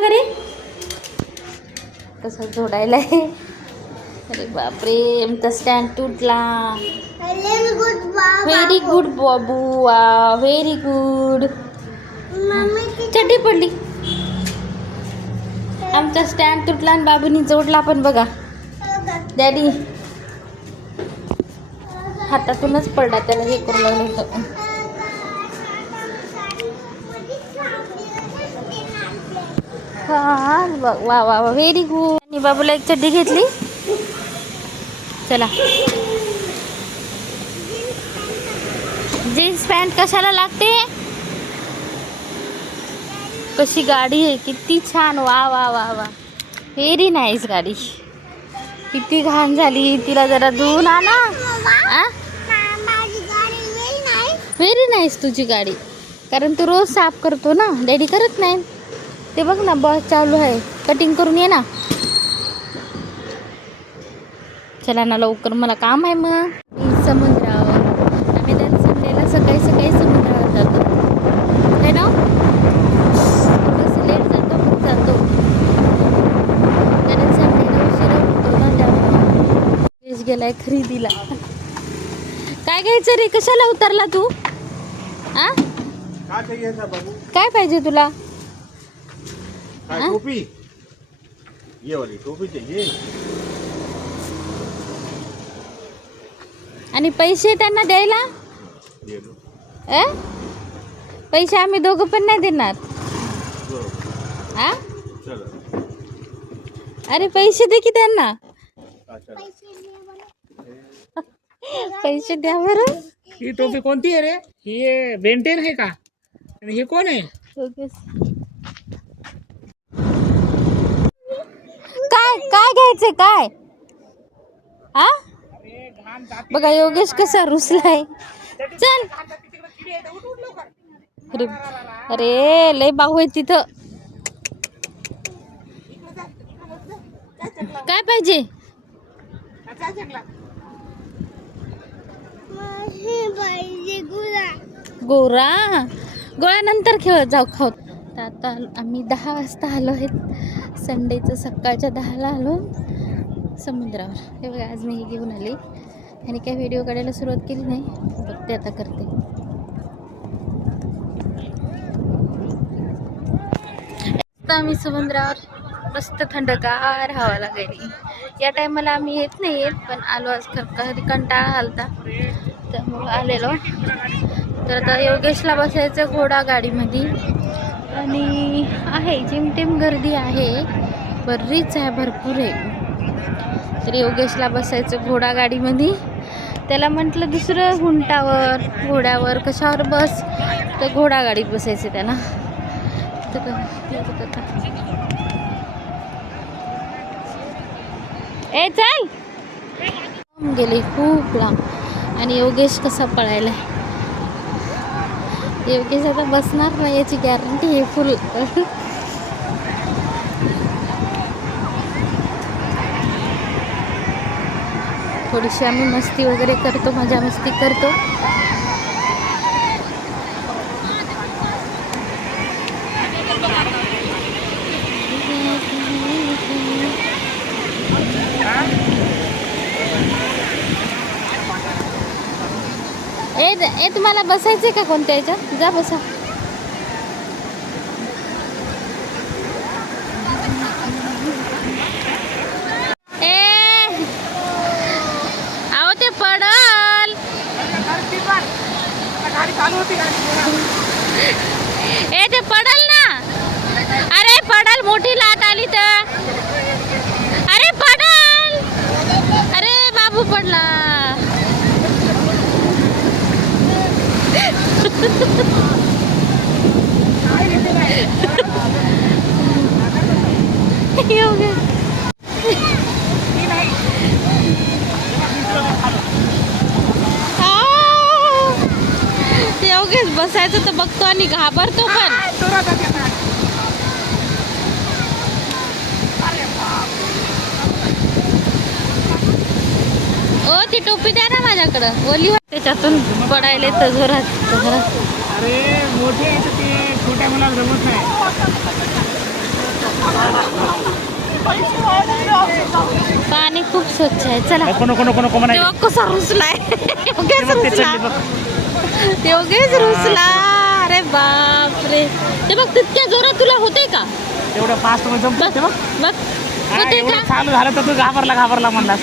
घरी? कसं जोडायला आहे अरे बापरे आमचा स्टँड तुटला. व्हेरी गुड बाबू. वा व्हेरी गुड चड्डी पडली. आमचा स्टँड तुटला आणि बाबूनी जोडला पण बघा. डॅडी हातातूनच पडला त्याला हे करू लागलं होतं. हा वा वा वा वा. व्हेरी गुड आणि बाबूला एक चड्डी घेतली. चला. जीन्स पॅन्ट कशाला लागते? कशी गाडी आहे किती छान. वा वा वा वा. व्हेरी नाईस गाडी. किती घाण झाली तिला जरा धुवून आणा. व्हेरी नाईस तुझी गाडी. कारण तू रोज साफ करतो ना. डॅडी करत नाही. ते बघ ना बस चालू आहे. कटिंग करून ये ना. चला ना लवकर मला काम आहे मग. मी समुद्रावर. आम्ही दर संडेला सकाळी सकाळी समुद्रावर जातो. है ना? कसं लेट जातो जातो. कारण संडेला उशिरा उठतो ना त्यामुळे. वेश गेलाय खरेदीला. काय घ्यायचं रे? कशाला उतरला तू? आ? काय पाहिजे तुला? काय हाँ? टोपी? ये वाली टोपी चाहिए आणि पैसे त्यांना द्यायला? अ पैसे आम्ही दोघं पण नाही देणार. आ चलो. अरे पैसे दे की त्यांना. हा, चलो. पैसे द्या बरं. ही टोपी कोणती आहे रे? ही बेंटेन आहे का? आणि हे कोण आहे? काय घ्यायचं काय? आ? बघा योगेश कसा रुसलाय. चल. अरे अरे लय बाहू आहे तिथं. काय पाहिजे? गोरा. गोळ्यानंतर खेळत जाऊ खाऊ. आता आम्ही दहा वाजता आलो आहेत. संडेचं सकाळच्या दहाला आलो. समुद्रावर. हे बघा आज मी हे घेऊन आले. आणि काय व्हिडिओ काढायला सुरुवात केली नाही बघते आता करते. आम्ही समुद्रावर मस्त थंडगार हवा लागली या टायमाला आम्ही येत नाही येत पण आलो आज कधी कंटाळा आलता. त्यामुळं आलेलो. तर आता योगेशला बसायचं घोडा गाडीमध्ये. आणि आहे जिमटिम गर्दी आहे. बरीच आहे भरपूर आहे. तर योगेशला बसायचं घोडा गाडीमध्ये त्याला म्हटलं दुसरं हुंटावर घोड्यावर कशावर बस? तर घोडा गाडीत बसायचं त्याला. ए चल! गेले खूप लांब. आणि योगेश कसा पळायला योगेश आता बसणार नाही याची गॅरंटी आहे फुल थोडीशी आम्ही मस्ती वगैरे करतो मजा मस्ती करतो. ए ए तुम्हाला आहे का कोणत्या याच्यात? जा बसा ए अहो ते पडल गाडी चालू होती ए ते पडल ना. अरे पडल मोठी लाट आली तर. अरे पडल. अरे बाबू पडला. योगेश ते योगेश बसायचं तर बघतो आणि घाबरतो पण. ओ ती टोपी द्या ना माझ्याकडं. ओली वा- त्याच्यातून पडायले तर जोरात अरे मोठे आहे तर ते छोट्या मुलाला जमत नाही. पाणी खूप स्वच्छ आहे. चला. नको नको नको नको म्हणायचं तेव्हा कसा रुसलाय ते. योगेश रुसला. अरे बापरे. ते बघ तितक्या जोरात तुला होते का? एवढं फास्टमध्ये जमतं बघ बघ. हा, होते एवढं का? चालू झालं तर तू घाबरला घाबरला म्हणलास.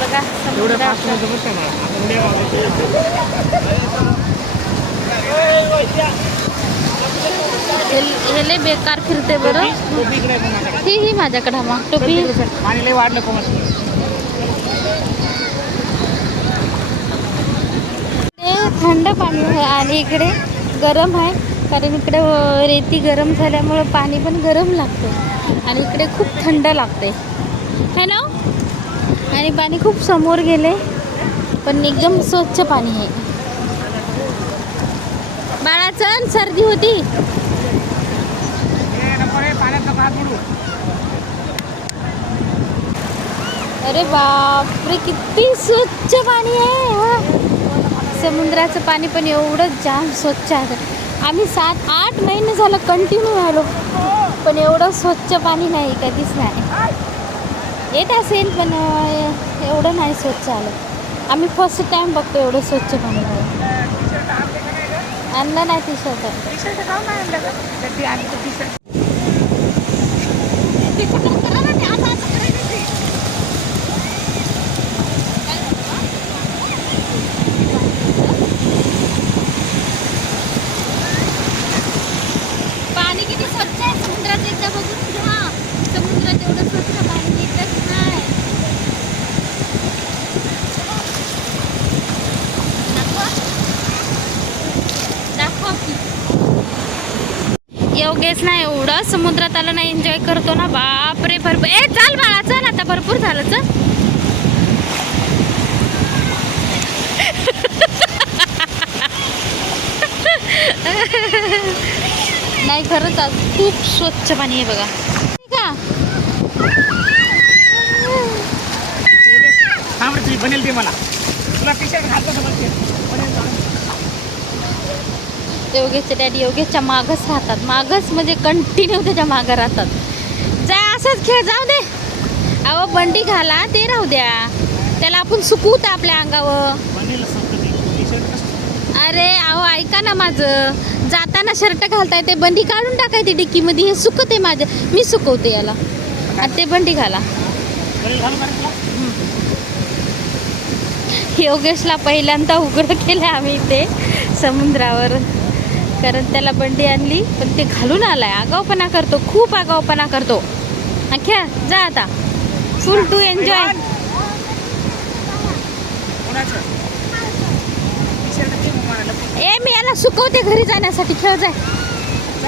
बघा एवढं समुद्रात फास्टमध्ये जमत नाही मला. आपण लय वाजवतो. हे- हे लय बेकार फिरते बरं. टोपी इकडे आहे बघ माझ्याकडे. ही ही माझ्याकडे हा मग. टोपी. सर. पाणी लय वाढलं कोमल ते थंड पाणी आहे आणि इकडे गरम आहे. कारण इकडे रेती गरम झाल्यामुळं पाणी पण गरम लागतं आणि इकडे खूप थंड लागते है ना? आणि पाणी खूप समोर गेले पण एकदम स्वच्छ पाणी आहे. बाळाचं सर्दी होती. रे, अरे बापरे किती स्वच्छ पाणी आहे वा. समुद्राचं पाणी पण एवढं जाम स्वच्छ आहे. आम्ही सात आठ महिने झालं कंटिन्यू आलो पण एवढं स्वच्छ पाणी नाही कधीच नाही. येत असेल पण एवढं नाही स्वच्छ आलं. आम्ही फर्स्ट टाइम बघतो एवढं स्वच्छ पाणी आहे आणलं नाही टी शर्ट टी-शर्ट काहून नाही आणलं गं? चड्डी आणि तो टी-शर्ट. पाणी किती स्वच्छ आहे समुद्रात एकदा बघून घ्या समुद्रात एवढं स्वच्छ पाणी येतच नाही दाखवा दाखवा की योगेश ना समुद्रात आलं ना एन्जॉय करतो ना. बापरे भरपूर. ए चाल बाळा चल आता भरपूर झालं चल. नाही खरंच आज खूप स्वच्छ पाणी आहे बघा. का रे, बनेल ते मला. तुला टी-शर्ट घालतो समज ते. बनेल चालेल. योगेशचे डॅडी योगेशच्या मागच राहतात. मागच म्हणजे कंटिन्यू त्याच्या मागं राहतात. जा असंच खेळ जाऊ दे. अहो बंडी घाला ते राहू द्या. त्याला आपण सुकवत आपल्या अंगावर? अरे अहो ऐका ना माझं. जाताना शर्ट घालताय ते बंडी काढून टाकायची डिक्कीमध्ये. हे सुकते माझं. मी सुकवते याला. आणि ते बंडी घाला? योगेशला पहिल्यांदा उघडं केलं आम्ही इथे समुद्रावर. कारण त्याला बंडी आणली पण ते घालून आलाय. आगावपणा करतो खूप आगावपणा करतो. खेळ जा आता. फुल टू एन्जॉय. ए मी याला सुकवते घरी जाण्यासाठी. खेळ जाय.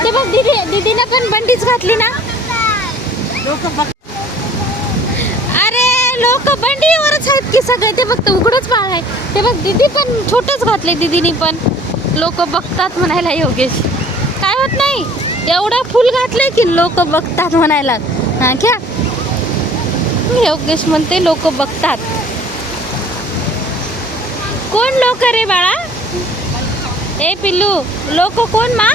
ते बघ दीदी दीदीनं पण बंडीच घातली ना. लोकं बघ. अरे लोक बंडीवरच आहेत की सगळे. ते फक्त उघडच पाळ आहे. ते बघ दीदी पण छोटच घातले दीदीनी पण. लोक बघतात म्हणायला योगेश काय होत नाही? एवढं फुल घातलंय की लोक बघतात म्हणायला. हा घ्या. योगेश म्हणते लोक बघतात. कोण लोक रे बाळा? ए पिल्लू लोक कोण मा?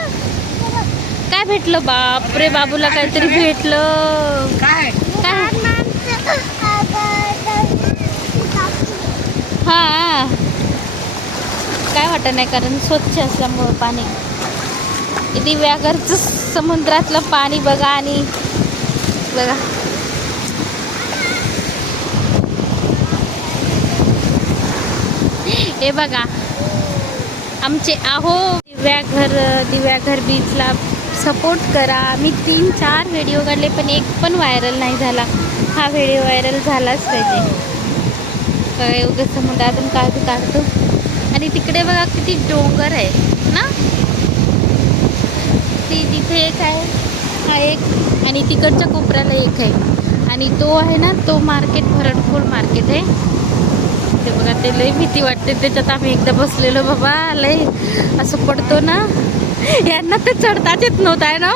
काय भेटलं बाप रे बाबूला काहीतरी भेटलं. काय? काय? हा. काय वाटत नाही कारण स्वच्छ असल्यामुळं पाणी. दिव्याघरचं समुद्रातलं पाणी बघा आणि बघा. हे बघा. आमचे आहो दिव्याघर दिव्याघर बीचला सपोर्ट करा. मी तीन चार व्हिडिओ काढले पण एक पण व्हायरल नाही झाला. हा व्हिडिओ व्हायरल झालाच पाहिजे. बघा एवढं समुद्रातून काय काढतो. आणि तिकडे बघा किती डोंगर आहे ना? ती तिथे एक आहे हा एक आणि तिकडच्या कोपऱ्याला एक आहे. आणि तो आहे ना तो मार्केट भरणपूर मार्केट आहे. ते बघा ते लई भीती वाटते त्याच्यात आम्ही एकदा बसलेलो बाबा लय असं पडतो ना. यांना तर चढताच येत नव्हता आहे ना?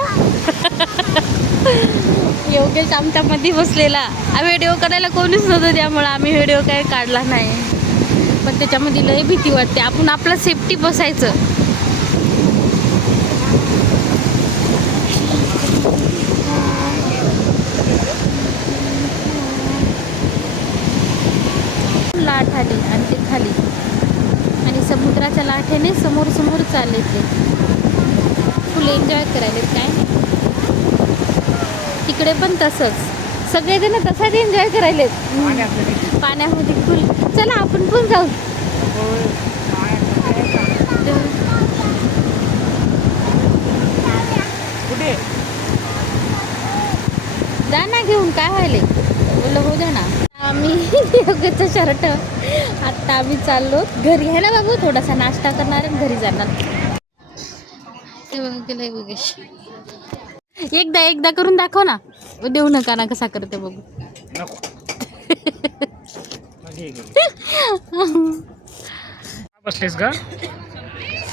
योगेश आमच्यामध्ये बसलेला. व्हिडिओ करायला कोणीच नव्हतं त्यामुळं आम्ही व्हिडिओ काही काढला नाही. पण त्याच्यामध्ये लय भीती वाटते. आपण आपला सेफ्टी बसायचं. लाट आली आणि ते खाली. आणि समुद्राच्या लाठेने समोर समोर चालले ते. फुल एन्जॉय करायलेत काय? तिकडे पण तसंच. सगळेजण तसाच एन्जॉय करायलेत. पाण्यामध्ये फुल चला आपण पण जाऊ. जा ना घेऊन काय व्हायले बोललं हो द्या ना. आम्ही योग्यचं शर्ट आत्ता आम्ही चाललो. घरी आहे ना बाबू? थोडासा नाश्ता करणार आणि घरी जाणार. ते बघ केलंय योगेश एकदा एकदा करून दाखव ना. देऊ नका ना कसा करते बघू. बसलेस का?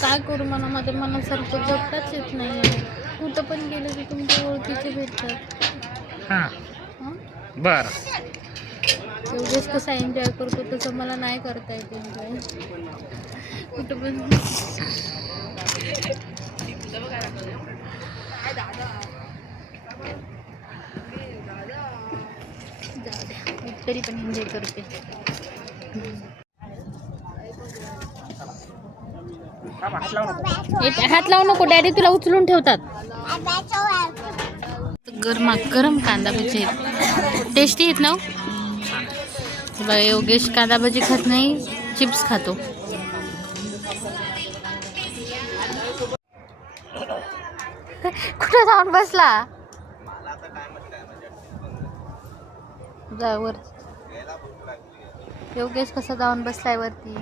काय करू म्हणा माझ्या मनासारखं जगताच येत नाही. कुठं पण गेलं की तुमच्या ओळखीचे भेटतात. हां? बरं. योगेश कसा एन्जॉय करतो तसं मला नाही करता येत एन्जॉय कुठं पण. तरी पण एन्जॉय करते. हात लावू नको डॅडी तुला उचलून ठेवतात. गरमा गरम कांदा भजी टेस्टी आहेत ना हो? बघा योगेश कांदा भजी खात नाही चिप्स खातो. कुठं जाऊन बसला? जावर योगेश कसा जाऊन बसलाय वरती?